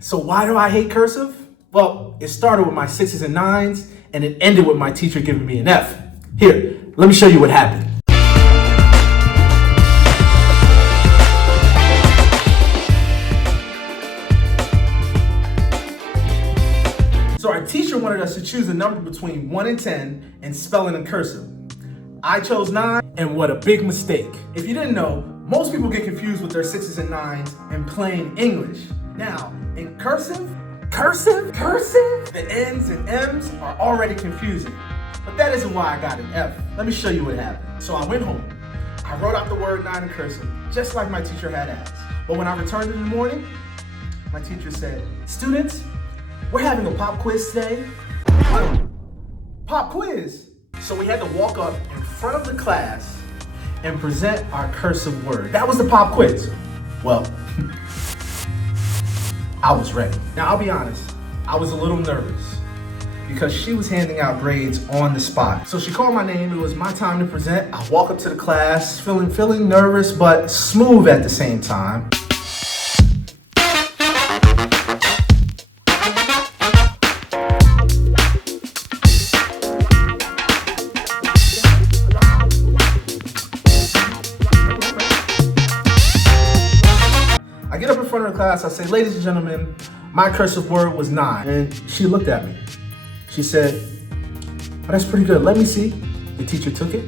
So why do I hate cursive? Well, it started with my 6s and 9s, and it ended with my teacher giving me an F. Here, let me show you what happened. So our teacher wanted us to choose a number between 1 and 10 and spell it in cursive. I chose 9, and what a big mistake. If you didn't know, most people get confused with their 6s and 9s in plain English. Now, in cursive, the N's and M's are already confusing. But that isn't why I got an F. Let me show you what happened. So I went home. I wrote out the word 9 in cursive, just like my teacher had asked. But when I returned in the morning, my teacher said, "Students, we're having a pop quiz today." Pop quiz? So we had to walk up in front of the class and present our cursive word. That was the pop quiz. Well, I was ready. Now, I'll be honest, I was a little nervous because she was handing out grades on the spot. So she called my name, it was my time to present. I walk up to the class, feeling nervous, but smooth at the same time. I get up in front of the class, I say, "Ladies and gentlemen, my cursive word was 9. And she looked at me. She said, "Oh, that's pretty good. Let me see." The teacher took it.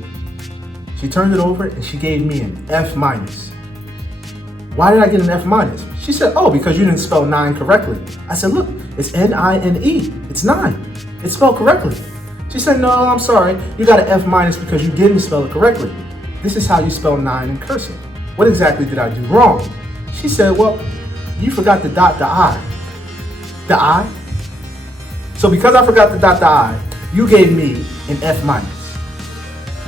She turned it over and she gave me an F minus. Why did I get an F minus? She said, "Oh, because you didn't spell 9 correctly." I said, "Look, it's N-I-N-E. It's 9. It's spelled correctly." She said, "No, I'm sorry. You got an F minus because you didn't spell it correctly. This is how you spell 9 in cursive. What exactly did I do wrong?" She said, "Well, you forgot to dot the I." The I? So because I forgot to dot the I, you gave me an F minus.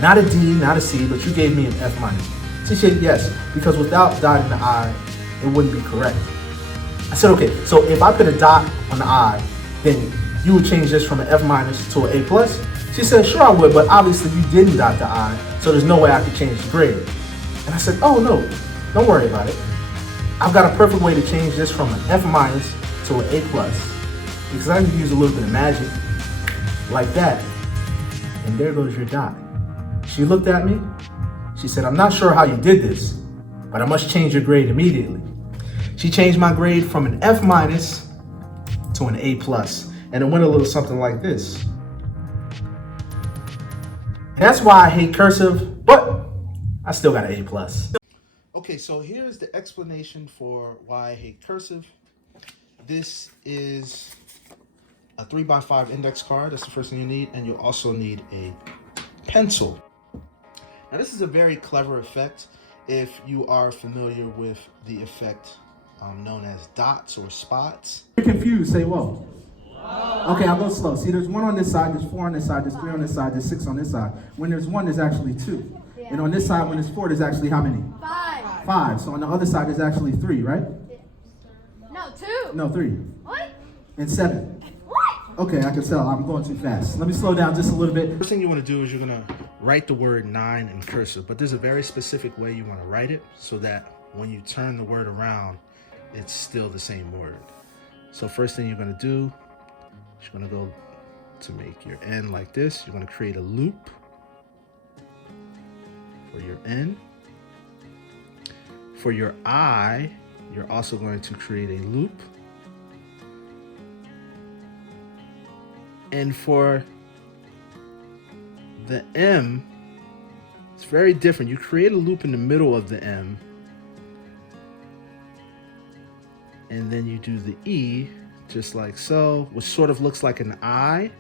Not a D, not a C, but you gave me an F minus. She said, "Yes, because without dotting the I, it wouldn't be correct." I said, "Okay, so if I put a dot on the I, then you would change this from an F minus to an A plus?" She said, "Sure I would, but obviously you didn't dot the I, so there's no way I could change the grade." And I said, "Oh no, don't worry about it. I've got a perfect way to change this from an F minus to an A plus, because I can use a little bit of magic, like that, and there goes your dot." She looked at me, she said, "I'm not sure how you did this, but I must change your grade immediately." She changed my grade from an F minus to an A plus, and it went a little something like this. That's why I hate cursive, but I still got an A plus. Okay, so here's the explanation for why I hate cursive. This is a 3x5 index card. That's the first thing you need, and you'll also need a pencil. Now, this is a very clever effect if you are familiar with the effect known as dots or spots. If you're confused, say whoa. Whoa. Okay, I'll go slow. See, there's 1 on this side, there's 4 on this side, there's 3 on this side, there's 6 on this side. When there's 1, there's actually 2. Yeah. And on this side, when there's 4, there's actually how many? 5. So on the other side, there's actually 3, right? No, 2. No, 3. What? And 7. What? Okay, I can tell. I'm going too fast. Let me slow down just a little bit. First thing you want to do is you're going to write the word 9 in cursive, but there's a very specific way you want to write it so that when you turn the word around, it's still the same word. So first thing you're going to do, you're going to go to make your N like this. You're going to create a loop for your N. For your I, you're also going to create a loop. And for the M, it's very different. You create a loop in the middle of the M, and then you do the E, just like so, which sort of looks like an I.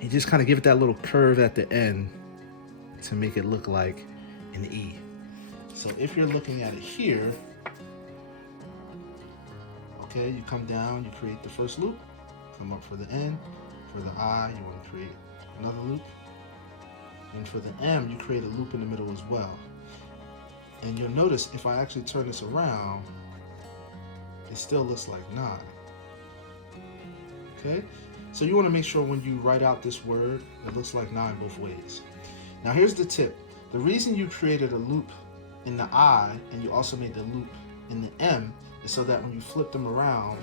You just kind of give it that little curve at the end to make it look like an E. So if you're looking at it here, okay, you come down, you create the first loop, come up for the N, for the I, you want to create another loop, and for the M, you create a loop in the middle as well. And you'll notice if I actually turn this around, it still looks like 9. Okay, so you want to make sure when you write out this word, it looks like 9 both ways. Now here's the tip. The reason you created a loop in the I and you also made the loop in the M is so that when you flip them around,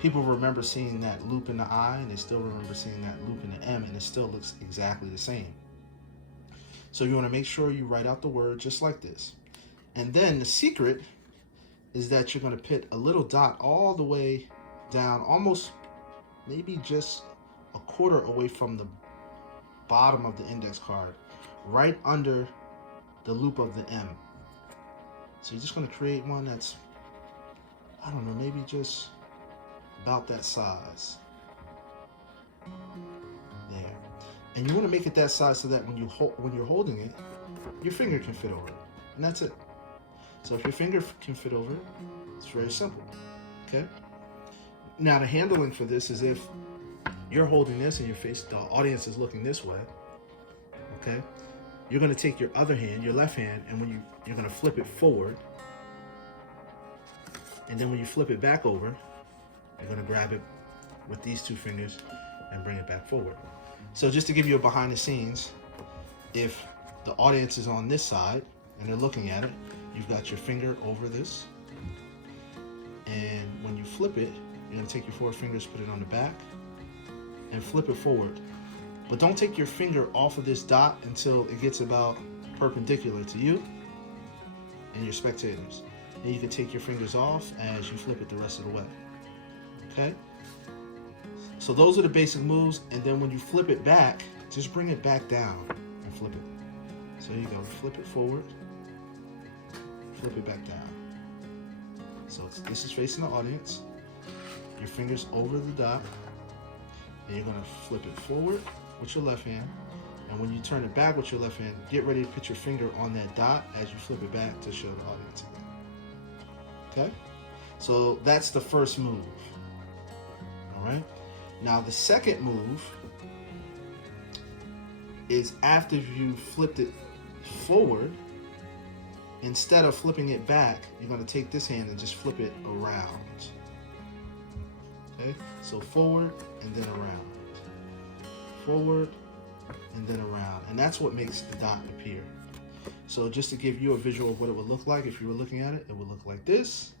people remember seeing that loop in the I, and they still remember seeing that loop in the M, and it still looks exactly the same. So you want to make sure you write out the word just like this. And then the secret is that you're going to put a little dot all the way down, almost maybe just a quarter away from the bottom of the index card, right under the loop of the M. So you're just going to create one that's, I don't know, maybe just about that size. There. And you want to make it that size so that when you're holding it, your finger can fit over it. And that's it. So if your finger can fit over it, it's very simple. Okay? Now the handling for this is if you're holding this and the audience is looking this way, okay? You're going to take your other hand, your left hand, and when you're going to flip it forward. And then when you flip it back over, you're going to grab it with these two fingers and bring it back forward. So just to give you a behind the scenes, if the audience is on this side and they're looking at it, you've got your finger over this. And when you flip it, you're going to take your four fingers, put it on the back, and flip it forward. But don't take your finger off of this dot until it gets about perpendicular to you and your spectators. And you can take your fingers off as you flip it the rest of the way. Okay? So those are the basic moves, and then when you flip it back, just bring it back down and flip it. So you go, flip it forward, flip it back down. So this is facing the audience. Your fingers over the dot, and you're gonna flip it forward with your left hand. And when you turn it back with your left hand, get ready to put your finger on that dot as you flip it back to show the audience again. Okay? So that's the first move. All right? Now the second move is after you flipped it forward, instead of flipping it back, you're going to take this hand and just flip it around. Okay? So forward and then around. Forward and then around. And that's what makes the dot appear. So just to give you a visual of what it would look like, if you were looking at it, it would look like this.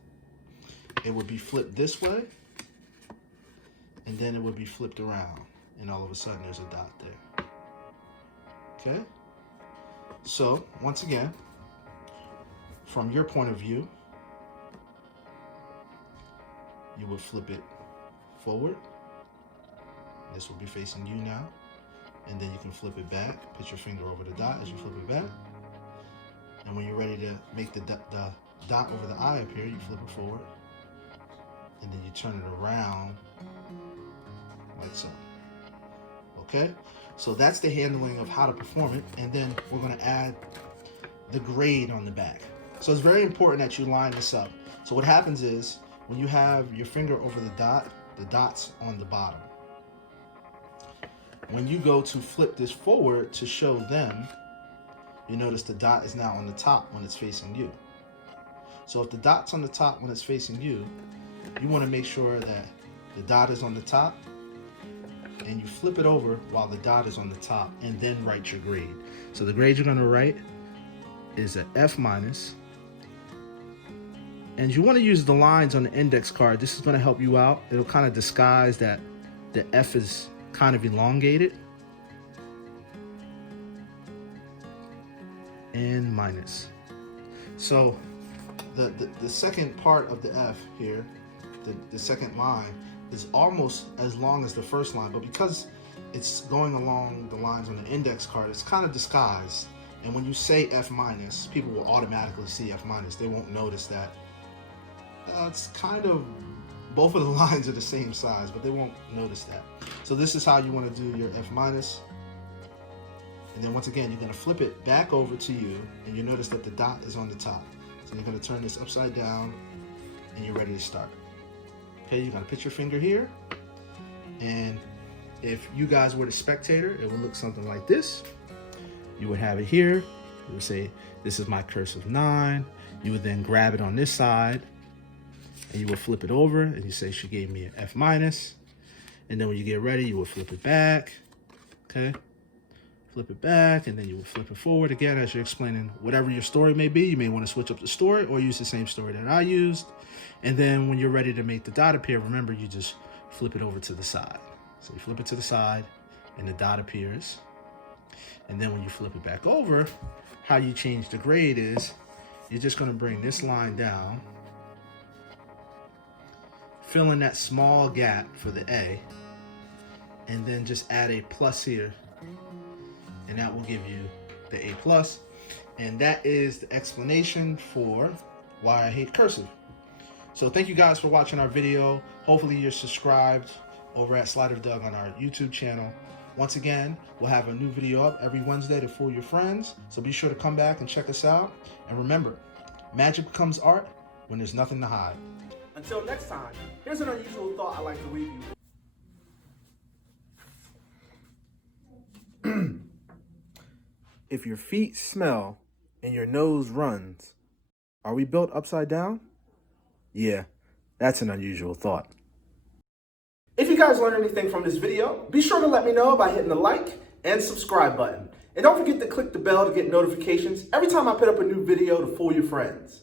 It would be flipped this way, and then it would be flipped around, and all of a sudden there's a dot there. Okay? So, once again, from your point of view, you would flip it forward. This will be facing you now. And then you can flip it back, put your finger over the dot as you flip it back. And when you're ready to make the dot over the I appear, you flip it forward. And then you turn it around like so. Okay? So that's the handling of how to perform it. And then we're going to add the grade on the back. So it's very important that you line this up. So what happens is when you have your finger over the dot's on the bottom. When you go to flip this forward to show them, you notice the dot is now on the top when it's facing you. So if the dot's on the top when it's facing you, you want to make sure that the dot is on the top and you flip it over while the dot is on the top and then write your grade. So the grade you're going to write is an F minus. And you want to use the lines on the index card. This is going to help you out. It'll kind of disguise that the F is kind of elongated. And minus. So the second part of the F here, the second line, is almost as long as the first line, but because it's going along the lines on the index card, it's kind of disguised. And when you say F minus, people will automatically see F minus. They won't notice that it's kind of, both of the lines are the same size, but they won't notice that. So this is how you want to do your F minus. And then once again, you're going to flip it back over to you, and you notice that the dot is on the top. So you're going to turn this upside down, and you're ready to start. Okay, you're going to put your finger here, and if you guys were the spectator, it would look something like this. You would have it here. You would say, this is my cursive 9. You would then grab it on this side, and you would flip it over, and you say, she gave me an F minus. And then when you get ready, you would flip it back. Okay? flip it back, and then you would flip it forward again as you're explaining whatever your story may be. You may want to switch up the story or use the same story that I used. And then when you're ready to make the dot appear, remember, you just flip it over to the side. So you flip it to the side and the dot appears. And then when you flip it back over, how you change the grade is you're just going to bring this line down, fill in that small gap for the A, and then just add a plus here, and that will give you the A plus. And that is the explanation for why I hate cursive. So thank you guys for watching our video. Hopefully you're subscribed over at Slider Doug on our YouTube channel. Once again, we'll have a new video up every Wednesday to fool your friends. So be sure to come back and check us out. And remember, magic becomes art when there's nothing to hide. Until next time, here's an unusual thought I like to leave you. If your feet smell and your nose runs, are we built upside down? Yeah, that's an unusual thought. If you guys learned anything from this video, be sure to let me know by hitting the like and subscribe button. And don't forget to click the bell to get notifications every time I put up a new video to fool your friends.